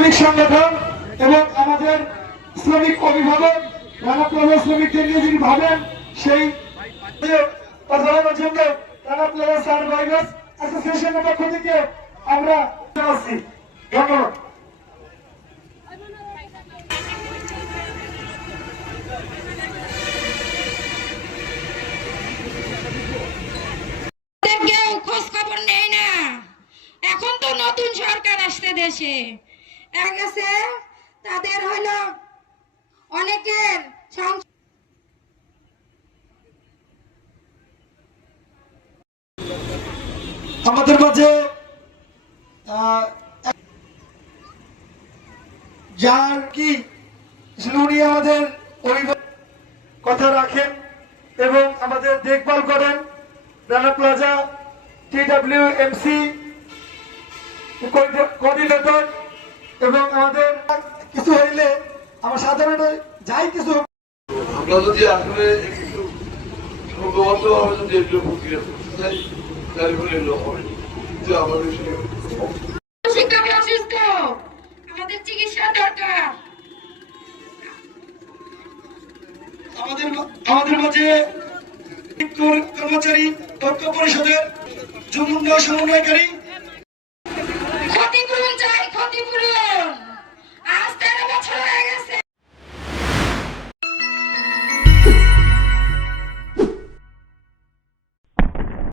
শ্রমিক সংগঠন এবং আমাদের শ্রমিক অভিভাবক রানা প্লাজা শ্রমিকদের নিয়ে যিনি ভাবেন সেই কথা জন্য রানা প্লাজা সার্ভাইভার্স অ্যাসোসিয়েশনের পক্ষ থেকে আমরা জানাচ্ছি ধন্যবাদ। খোঁজ খবর নেই না, এখন তো নতুন সরকার আসছে দেশে, গেছে তাদের হলো অনেকের আমাদের মাঝে যার কি উনি আমাদের কথা রাখেন এবং আমাদের দেখভাল করেন রানা প্লাজা TWMC কোঅর্ডিনেটর এবং আমাদের কিছু হইলে আমার সাধারণত যাই কিছু আমরা যদি আসলে একটু সম্ভবত আমরা যদি এগুলো প্রক্রিয়া করতে চাই তার ফলে এগুলো হবে কিন্তু আমাদের অসুস্থ, আমাদের চিকিৎসা দরকার। আমাদের মাঝে কর্মচারী ঐক্য পরিষদের যুগ্ম সমন্বয়কারী